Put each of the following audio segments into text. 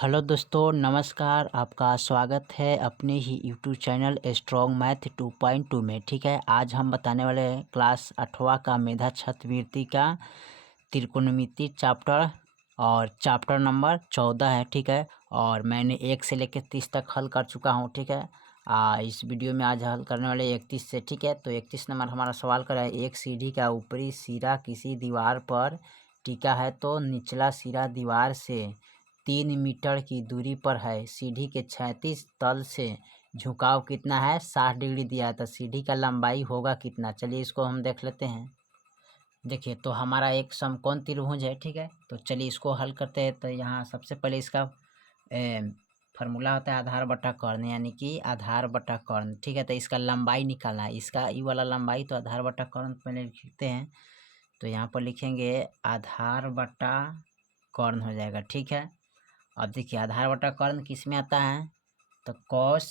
Hello दोस्तों, नमस्कार। आपका स्वागत है अपने ही यूट्यूब चैनल स्ट्रॉन्ग मैथ 2.2 में। ठीक है, आज हम बताने वाले हैं क्लास 8वां का मेधा छात्रवृत्ति का त्रिकोणमिति चैप्टर और चैप्टर नंबर 14 है। ठीक है, और मैंने 1 से लेकर 30 तक हल कर चुका हूँ। ठीक है, इस वीडियो में आज हल करने वाले 31 से। ठीक है, तो 31 नंबर हमारा सवाल कर रहा है, एक सीढ़ी का ऊपरी सिरा किसी दीवार पर टिका है तो निचला सिरा दीवार से 3 मीटर की दूरी पर है। सीढ़ी के 36 तल से झुकाव कितना है? 60 डिग्री दिया है, तो सीढ़ी का लंबाई होगा कितना? चलिए इसको हम देख लेते हैं। देखिए, तो हमारा एक समकोण त्रिभुज है। ठीक है, तो चलिए इसको हल करते हैं। तो यहाँ सबसे पहले इसका फार्मूला होता है आधार बटा कर्ण, यानी कि आधार बटा कर्ण। ठीक है, तो इसका लंबाई निकालना है, इसका ई वाला लंबाई। तो आधार बटा कर्ण पहले लिखते हैं, तो यहाँ पर लिखेंगे आधार बटा कर्ण हो जाएगा। ठीक है, अब देखिए आधार बटा कर्ण किस में आता है? तो cos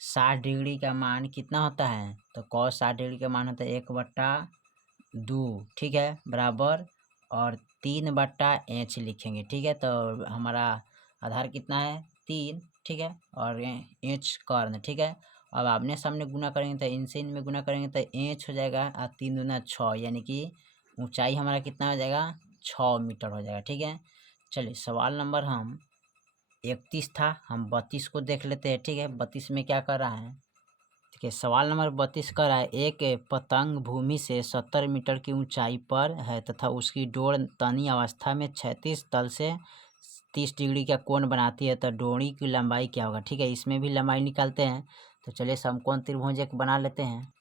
60 डिग्री का मान कितना होता है? तो cos 60 डिग्री का मान होता है 1/2। ठीक है, बराबर और 3/h लिखेंगे। ठीक है, तो हमारा आधार कितना है? 3। ठीक है, और h कर्ण। ठीक है, अब आमने सामने गुना करेंगे तो इनसे इनमें गुना करेंगे तो h हो जाएगा और 3 दूना 6, यानी कि ऊंचाई हमारा कितना हो जाएगा? 6 मीटर हो जाएगा। ठीक है, चलिए सवाल नंबर हम 31 था, हम 32 को देख लेते हैं। ठीक है, 32 में क्या कर रहा है? ठीक है, सवाल नंबर 32 कर रहा है, एक पतंग भूमि से 70 मीटर की ऊंचाई पर है तथा उसकी डोर तनी अवस्था में 36 तल से 30 डिग्री का कोण बनाती है, तो डोरी की लंबाई क्या होगा? ठीक है, इसमें भी लंबाई निकालते हैं। तो चलिए समकोण त्रिभुज एक बना लेते हैं।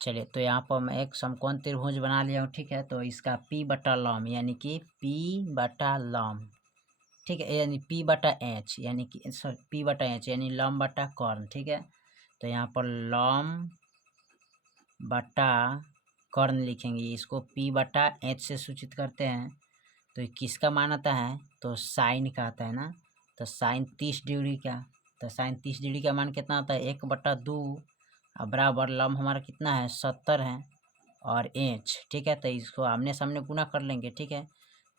चलिए, तो यहाँ पर मैं एक समकोण त्रिभुज बना लिया हूँ। ठीक है, तो इसका P बटा लॉम, यानी कि P बटा लॉम। ठीक है, यानी P बटा H, यानी कि सॉरी P बटा H यानी लॉम बटा कर्ण। ठीक है, तो यहाँ पर लॉम बटा कर्ण लिखेंगे, इसको P बटा H से सूचित करते हैं। तो ये किसका मान आता है? तो साइन का आता है ना, तो साइन 30 डिग्री का। तो साइन 30 डिग्री का मान कितना होता है? 1/2 और बराबर लॉम हमारा कितना है? 70 है और H। ठीक है, तो इसको आमने सामने गुना कर लेंगे। ठीक है,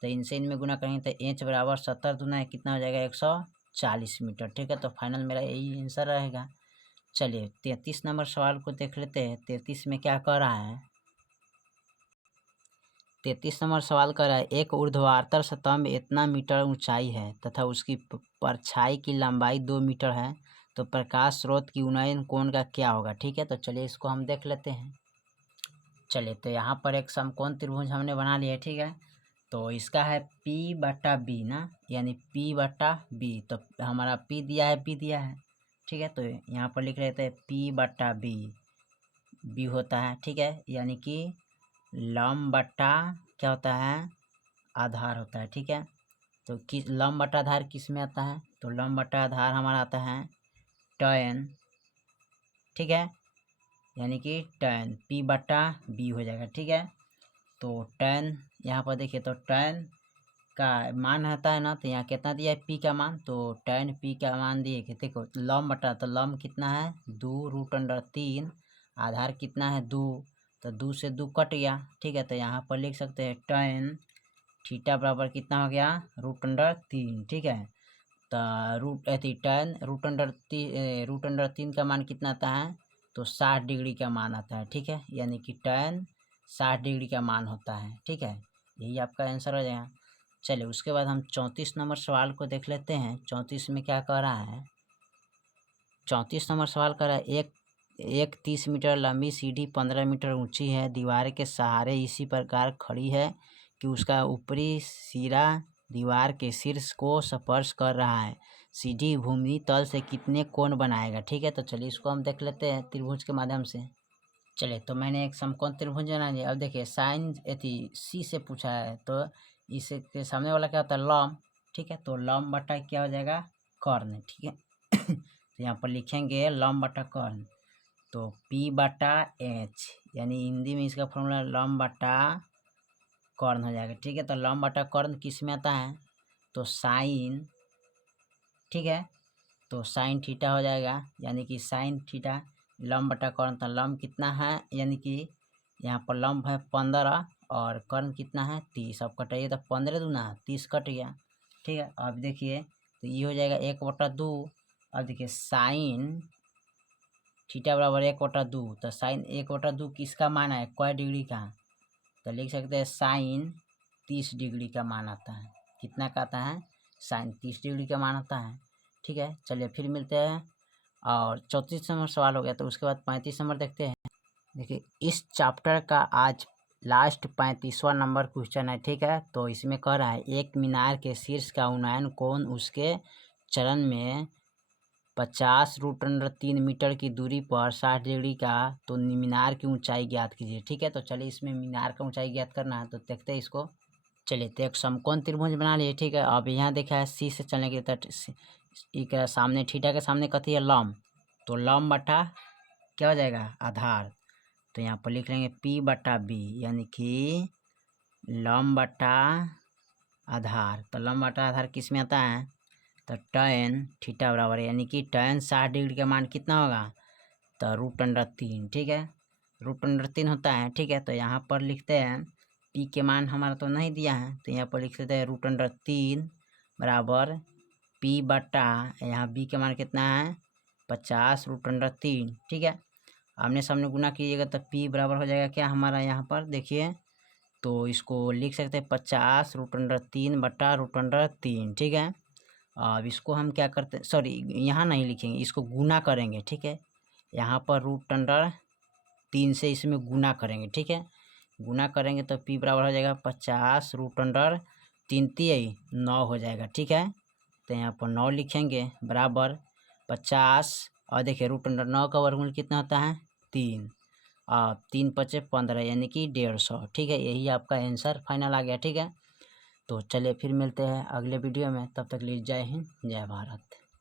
तो इनसे इनमें गुना करेंगे तो H बराबर 70 दूना है कितना हो जाएगा? 140 मीटर। ठीक है, तो फाइनल मेरा यही आंसर रहेगा। चलिए 33 नंबर सवाल को देख लेते हैं। 33 में क्या कर रहा है? 33 नंबर सवाल कर रहा है, एक ऊर्ध्वाधर स्तंभ इतना मीटर ऊंचाई है तथा उसकी परछाई की लंबाई 2 मीटर है, तो प्रकाश स्रोत की उन्नयन कोण का क्या होगा? ठीक है, तो चलिए इसको हम देख लेते हैं। चलिए, तो यहाँ पर एक समकोण त्रिभुज हमने बना लिया है। ठीक है, तो इसका है P बटा B ना, यानी P बटा B। तो हमारा P दिया है, B दिया है। ठीक है, तो यहाँ पर लिख लेते हैं P बटा B। B होता है, ठीक है, यानी कि लंब बटा क्या होता है? आधार होता है। ठीक है, तो किस लंब बटा आधार किस में आता है? तो लंब बटा आधार हमारा आता है tan। ठीक है, यानी कि tan P बटा B हो जाएगा। ठीक है, तो tan यहाँ पर देखिए, तो tan का मान आता है ना, तो यहाँ कितना दिया है? P का मान। तो tan P का मान दिए कि देखो लंब बटा, तो लंब कितना है? 2√3। आधार कितना है? 2, तो 2 से 2 कट गया। ठीक है, तो यहाँ पर लिख सकते हैं tan थीटा बराबर कितना हो गया? √3। ठीक है, तो tan √3 का मान कितना आता है? तो 60 डिग्री का मान आता है। ठीक है, यानी कि tan 60 डिग्री का मान होता है। ठीक है, यही आपका आंसर हो जाएगा। चलिए उसके बाद हम 34 नंबर सवाल को देख लेते हैं। 34 में क्या कह रहा है? 34 नंबर सवाल कर रहा है, एक 30 मीटर लंबी सीढ़ी 15 मीटर ऊंची है, दीवार के सहारे इसी प्रकार खड़ी है कि उसका ऊपरी सिरा दीवार के शीर्ष को स्पर्श कर रहा है। सीढ़ी भूमि तल से कितने कोण बनाएगा? ठीक है, तो चलिए इसको हम देख लेते हैं त्रिभुज के माध्यम से। चलिए, तो मैंने एक समकोण त्रिभुज बना लिया। अब देखिए साइन C से पूछा है, तो इसके सामने वाला क्या होता है? लंब। ठीक है, तो लंब बटा क्या हो जाएगा? कर्ण। ठीक है तो यहाँ पर लिखेंगे लंब बटा कर्ण, तो P बटा H, यानी हिंदी में इसका फॉर्मूला लंब बटा कर्ण हो जाएगा। ठीक है, तो लंब बटा कर्ण किस में आता है? तो साइन। ठीक है, तो साइन थीटा हो जाएगा, यानी कि साइन थीटा लंब बटा कर्ण। तो लंब कितना है? यानी कि यहाँ पर लंब है 15 और कर्ण कितना है? 30। अब कटाइए तो 15 दूना 30 कट गया। ठीक है, अब देखिए तो ये हो जाएगा 1/2। अब देखिए साइन थीटा बराबर 1/2, तो साइन 1/2 किसका मान है, कै डिग्री का, तो लिख सकते हैं साइन 30 डिग्री का मान आता है। कितना का आता है, साइन 30 डिग्री का मान आता है। ठीक है, चलिए फिर मिलते हैं। और 34 नंबर सवाल हो गया, तो उसके बाद 35 नंबर देखते हैं। देखिए इस चैप्टर का आज लास्ट 35वां नंबर क्वेश्चन है। ठीक है, तो इसमें कह रहा है एक मीनार के शीर्ष का उन्नयन कोण उसके चरण में 50√3 मीटर की दूरी पर 60 डिग्री का, तो मीनार की ऊंचाई ज्ञात कीजिए। ठीक है, तो चलिए इसमें मीनार का ऊंचाई ज्ञात करना है, तो देखते हैं इसको। चलिए तो एक समकोण त्रिभुज बना लिए। ठीक है, अब यहाँ देखा है सी से चलने के तट सामने थीटा के सामने कथी है, लंब, तो लंब बटा क्या हो जाएगा, आधार। तो यहाँ पर लिख लेंगे P/B, यानी कि लंब बटा आधार। तो लंब बटा आधार किस में आता है, तो tan थीटा बराबर, यानी कि tan 60 डिग्री का मान कितना होगा, तो √3। ठीक है, √3 होता है। ठीक है, तो यहाँ पर लिखते हैं P के मान हमारा तो नहीं दिया है, तो यहाँ पर लिख देते हैं √3 बराबर P बटा, यहाँ B के मान कितना है 50√3। ठीक है, आमने सामने गुना कीजिएगा तो P बराबर हो जाएगा क्या हमारा, यहाँ पर देखिए, तो इसको लिख सकते हैं 50√3 बटा √3। ठीक है, अब इसको हम क्या करते हैं, सॉरी यहाँ नहीं लिखेंगे, इसको गुना करेंगे। ठीक है, यहाँ पर √3 से इसमें गुना करेंगे। ठीक है, गुना करेंगे तो P बराबर हो जाएगा 50√3 9 हो जाएगा। ठीक है, तो यहाँ पर 9 लिखेंगे बराबर 50, और देखिए √9 का वर्गमूल कितना होता है 3, और 3 × 5 = 15, यानी कि 150। ठीक है, यही आपका आंसर फाइनल आ गया। ठीक है, तो चलिए फिर मिलते हैं अगले वीडियो में, तब तक के लिए जय हिंद जय भारत।